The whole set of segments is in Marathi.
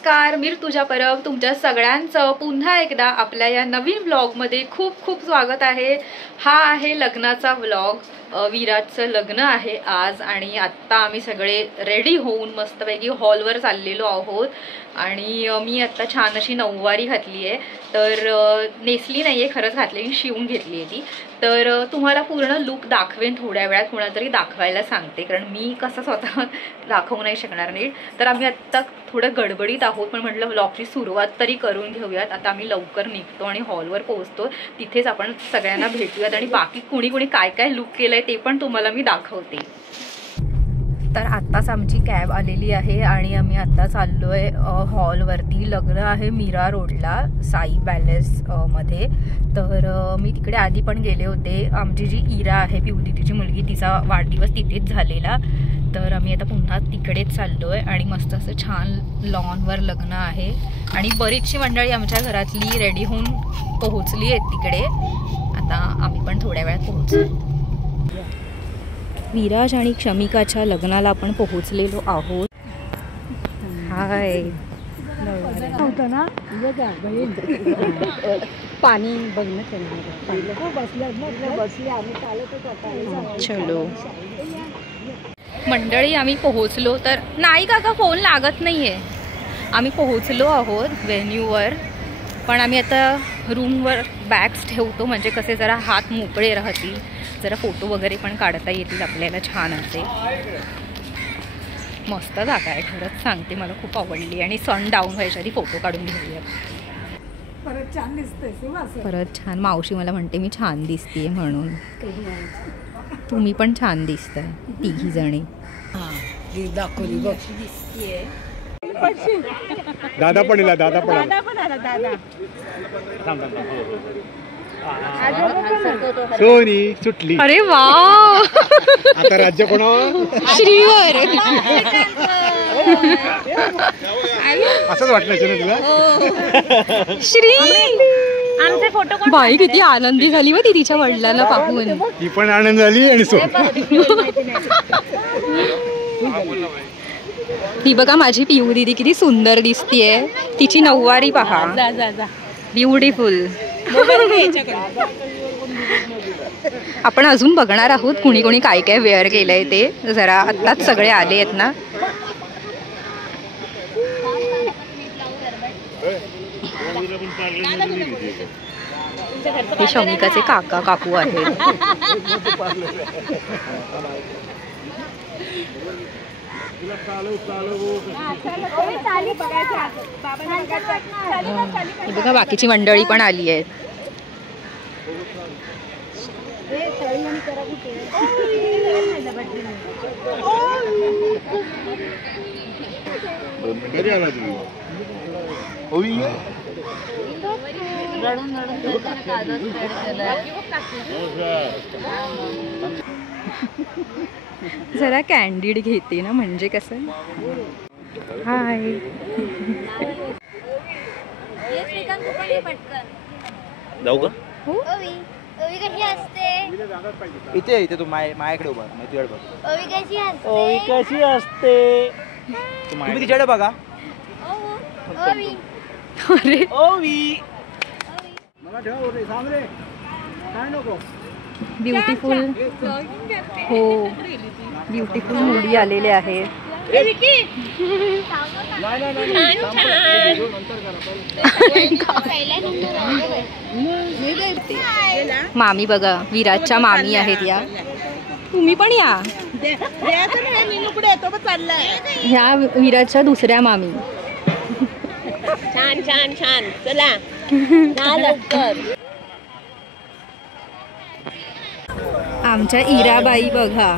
नमस्कार, मी ऋतुजा परब तुमच्या सगळ्यांचं पुन्हा एकदा आपल्या या नवीन व्लॉगमध्ये खूप खूप स्वागत आहे। हा आहे लग्नाचा व्लॉग। विराजचं लग्न आहे आज आणि आत्ता आम्ही सगळे रेडी होऊन मस्तपैकी हॉलवर चाललेलो आहोत आणि मी आत्ता छान अशी नऊवारी घातली आहे। तर नेसली नाही आहे, खरंच घातली, शिवून घेतली आहे ती। तर तुम्हाला पूर्ण लुक दाखवेन थोड्या वेळात, कोणाला तरी दाखवायला सांगते कारण मी कसं स्वतः दाखवू नाही शकणार नाही। तर आम्ही आत्ता थोडं गडबडीत आहोत, पण म्हटलं व्लॉगची सुरुवात तरी करून घेऊयात। आता आम्ही लवकर निघतो आणि हॉलवर पोहोचतो, तिथेच आपण सगळ्यांना भेटूयात आणि बाकी कुणी कुणी काय काय लुक केलंय ते पण तुम्हाला मी दाखवते। तर आत्ताच आमची कॅब आलेली आहे आणि आम्ही आत्ता चाललोय हॉलवरती। लग्न आहे मीरा रोडला साई पॅलेस मध्ये। तर मी तिकडे आधी पण गेले होते। आमची जी इरा आहे पिऊ दीदीची मुलगी, तिचा वाढदिवस तिथेच झालेला। तर आम्ही आता पुन्हा तिकडेच चाललोय आणि मस्त असं छान लॉनवर लग्न आहे आणि बरीचशी मंडळी आमच्या घरातली रेडी होऊन पोहोचली आहेत तिकडे। आता आम्ही पण थोड्या वेळात पोहोचू। विराज आणि क्षमिकाच्या लग्नाला आपण पोहोचलेलो आहोत। हाय होतं ना पाणी बघणं चलो मंडळी, आम्ही पोहोचलो। तर नाही काका, फोन लागत नाहीये। आम्ही पोहोचलो आहोत व्हेन्यूवर, पण आम्ही आता रूमवर बॅग्स ठेवतो म्हणजे कसे जरा हात मोकळे राहतील, जरा फोटो वगैरे पण काढता येतील आपल्याला छान असे। मस्त जागा आहे, खरंच सांगते, मला खूप आवडली आणि सन डाऊन व्हायच्या आधी फोटो काढून घेऊयात। परत छान दिसते, परत छान। मावशी मला म्हणते मी छान दिसते म्हणून। तुम्ही पण छान दिसताय तिघी जणी। दाखवली बघ दादा पण आला, दादा पण सोनी सुटली। अरे वा, आता राज्य कोण? श्रीवर। असंच वाटलं तुला? श्री आमचे फोटो बाई किती आनंदी झाली व ती तिच्या वडिलांना पाहून। ती पण आनंद झाली आणि ती बघा माझी पिऊ दीदी किती सुंदर दिसतीये, तिची नऊवारी पहा, ब्युटिफुल। आपण अजून बघणार आहोत कुणी कुणी काय काय वेअर केलंय ते, जरा आत्ताच सगळे आले आहेत ना। हे शमिकाचे काका काकू आहेत। बघा बाकीची मंडळी पण आली आहेत। जरा कॅन्डिड घेते ना, म्हणजे कसं। हाय जाऊ का? ओवी कशी असते? इथे इथे तू माझ्याकडे उभा, तुझ्याकडे बघ। ओवी कशी असते? ओवी कशी असते? तुम्ही तिच्याकडे बघा। ओवी अरे ओवी ब्युटिफुल, हो ब्युटिफुल मुली आलेले आहेत। मामी बघा, विराजच्या मामी आहेत या। तुम्ही पण या। ह्या विराजच्या दुसऱ्या मामी। छान छान छान, चला लवकर। आमच्या इराबाई बघा,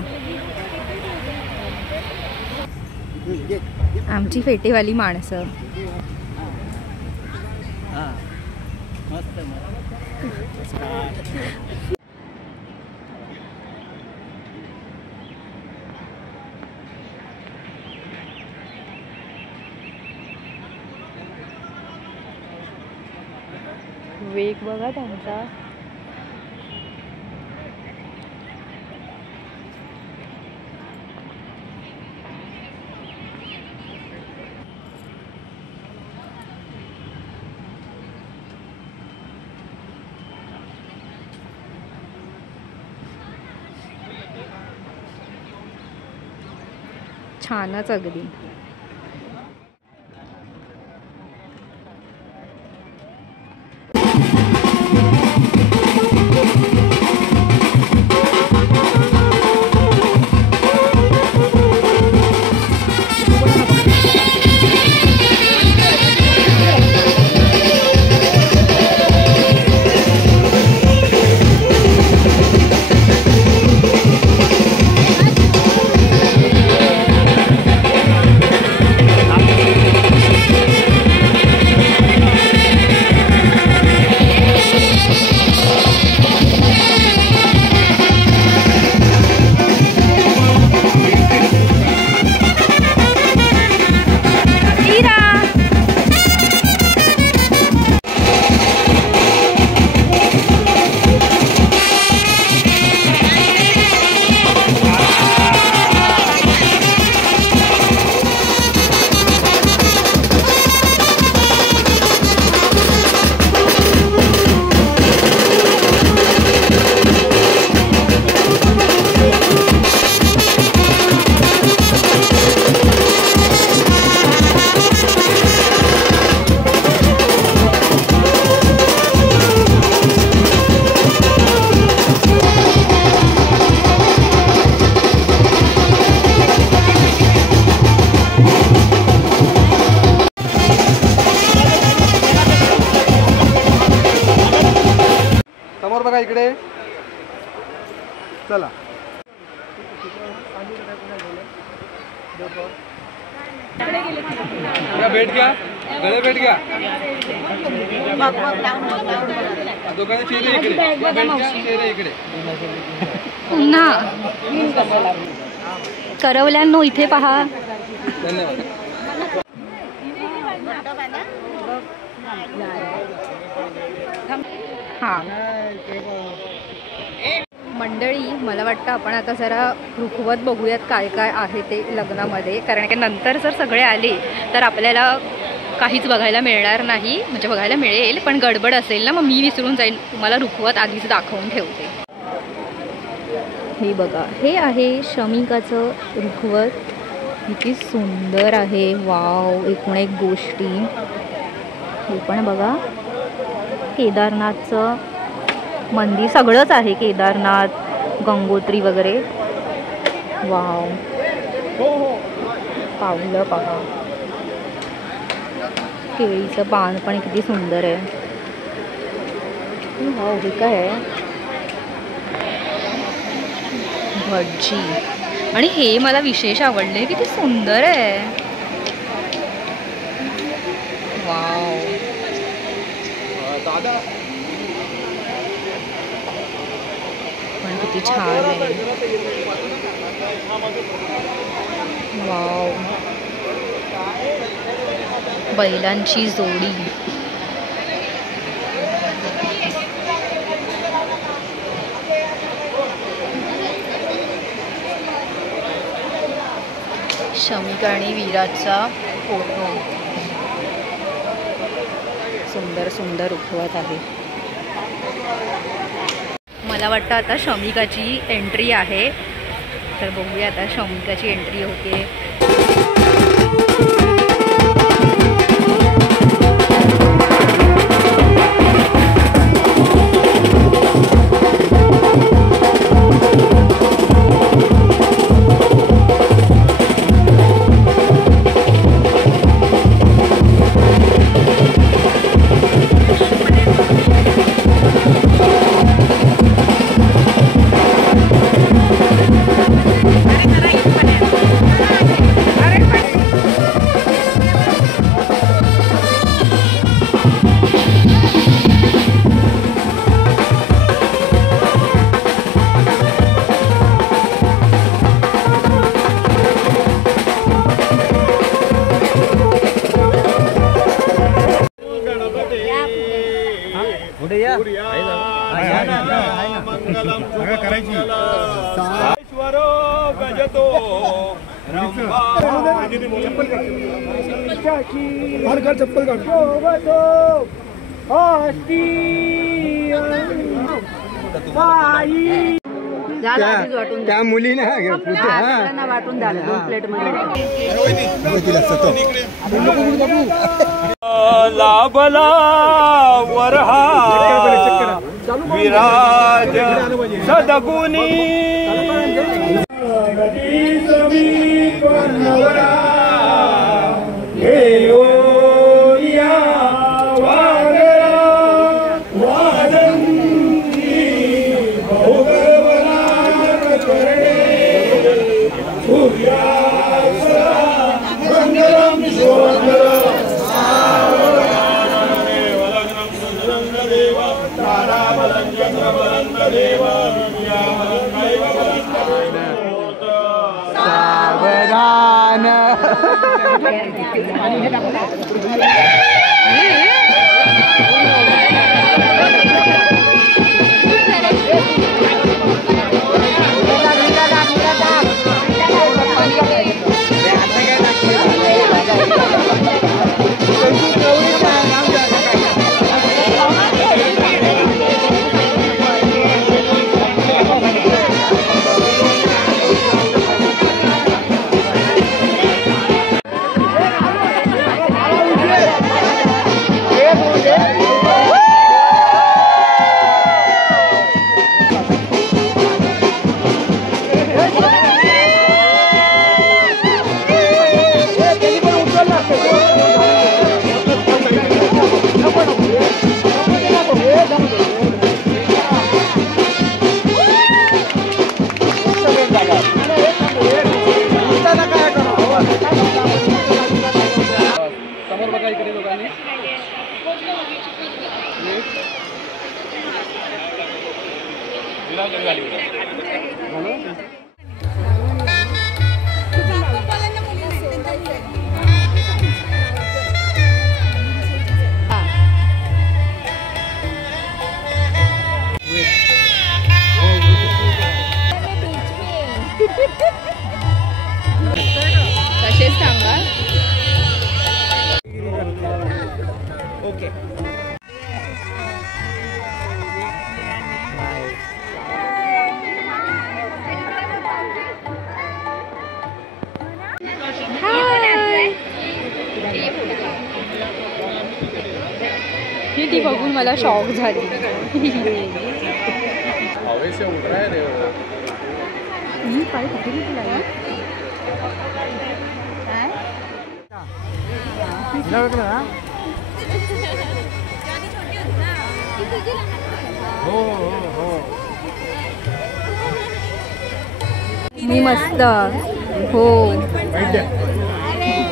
आमची फेटेवाली माणसं। वेग बघा त्यांचा। छानच अगदी. समोर बघा इकडे. चला भेट घ्या. गळे भेट घ्या. दोघांचे चेहरे इकडे. इकडे पुन्हा करवल्यांनो इथे पहा. धन्यवाद. हां मंडळी, मला वाटतं आपण आता जरा रुखवत बघूयात काय काय आहे ते लग्नामध्ये. कारण की नंतर जर सगळे आले तर आपल्याला काहीच बघायला मिळणार नाही. म्हणजे बघायला मिळेल पण गडबड असेल ना, मग मी विसरून जाईल. तुम्हाला रुखवत आधीच दाखवून ठेवते. हे बघा, हे आहे शमिकाचं रुखवत. किती सुंदर आहे. वाव, एकूण एक गोष्टी. हे पण बघा, केदारनाथचं मंदिर सगळंच आहे. केदारनाथ, गंगोत्री वगैरे. वाव, पावलं पहा. केळीचं पान पण किती सुंदर आहे. वाव, हे काय आहे? भजी. आणि हे मला विशेष आवडले, किती सुंदर आहे. वाव, पण किती छान आहे. वाव, बैलांची जोडी. शमिका आणि वीराचा फोटो. सुंदर सुंदर रुखवत आहे. मला वाटतं आता शमिकाची एंट्री आहे. तर बघूया आता शमिकाची एंट्री होते. करायची. चप्पल काढ. त्या मुलीने वाटून द्या 2 प्लेट मध्ये. लाभला वरहा विराज सदगुनी तसेच सांगा. ओके. ती बघून मला शॉक झाली. पाय कुठे तुला मी मस्त हो.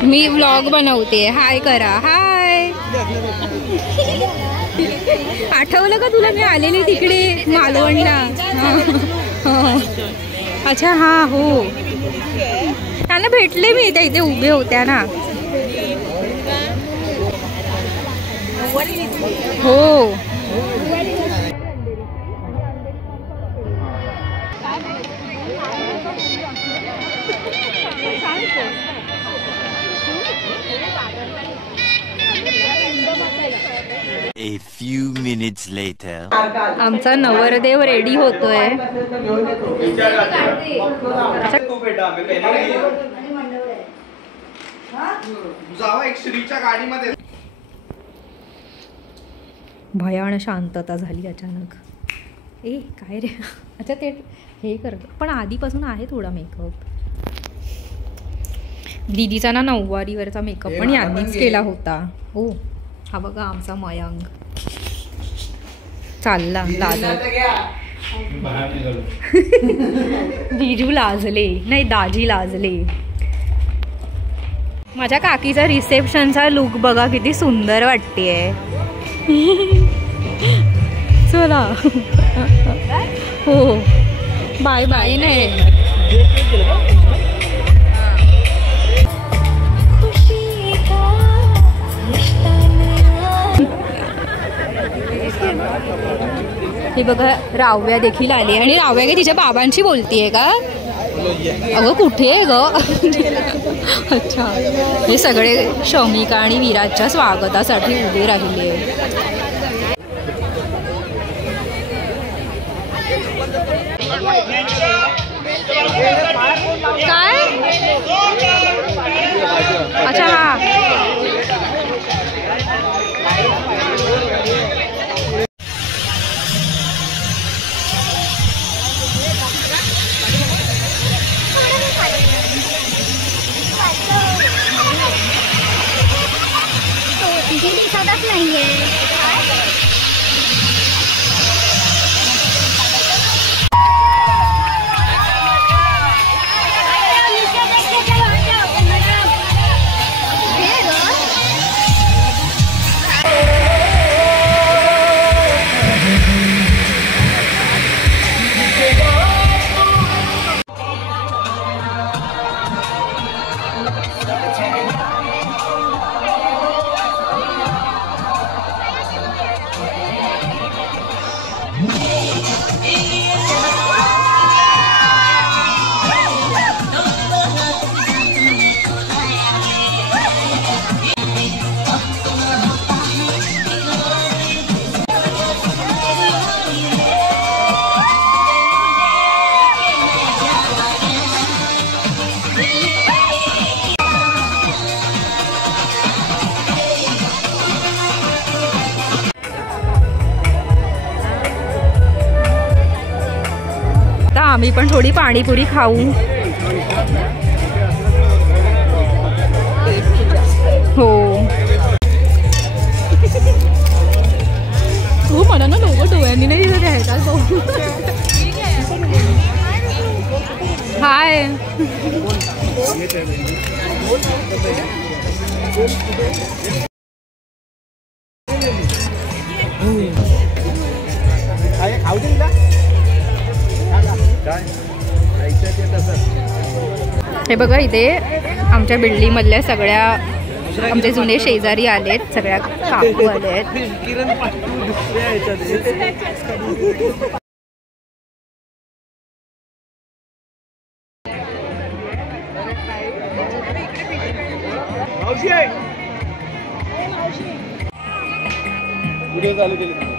मी व्लॉग बनवते. हाय करा. हाय. आठवलं का तुला मी आलेली तिकडे मालवणला? अच्छा हा हो. त्यांना भेटले मी त्या इथे उभे होत्या ना. हो A few minutes later. आमचा नवरदेव रेडी होतोय. भयान शांतता झाली अचानक. ए काय रे. अच्छा ते हे करत पण आधीपासून आहे थोडा मेकअप. दीदीचा ना 9वारीवरचा मेकअप पण यांनीच केला होता. ओ हा बघा आमचा मयंक चालला लाजत. जीजू लाजले नाही दाजी लाजले. माझ्या काकीचा रिसेप्शनचा लुक बघा किती सुंदर वाटतेय. चला हो बाय बाय. नाही हे बघा राव्या देखील आली आणि राव्या काय तिच्या बाबांशी बोलतीये का? अगं कुठे आहे ग? अच्छा हे सगळे शमिका आणि विराजच्या स्वागतासाठी उभे राहिले. काय? अच्छा हा. दिसतच नाहीये. आम्ही पण थोडी पाणीपुरी खाऊ. हो हो मला ना लोक डोळ्यांनी नाही दिसत आहे का तो. हाय खाऊ दे का हे बघा इथे आमच्या बिल्डिंग मधल्या सगळ्या आमचे जुने शेजारी आलेत, सगळ्या काकू आलेत. व्हिडिओ चालू केले.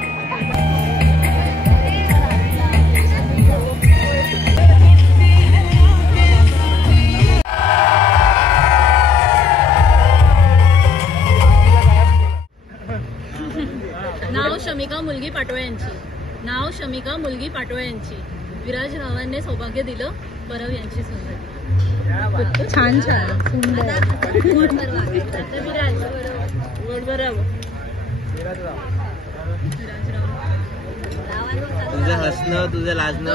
नाव शमिका मुलगी पाटोळे यांची. नाव शमिका मुलगी पाटोळे यांची. विराज रावांनी सौभाग्य दिलं परब यांची सुंदर. छान छान सुंदर. तुझं हसणं तुझं लाजणं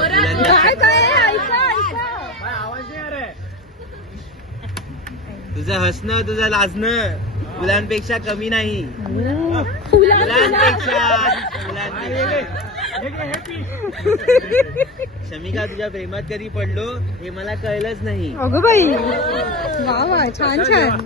तुझं हसणं तुझं लाजणं फुलांपेक्षा कमी नाही. शमिका तुझ्या प्रेमात कधी पडलो हे मला कळलंच नाही. अगं बाई वा वा छान छान.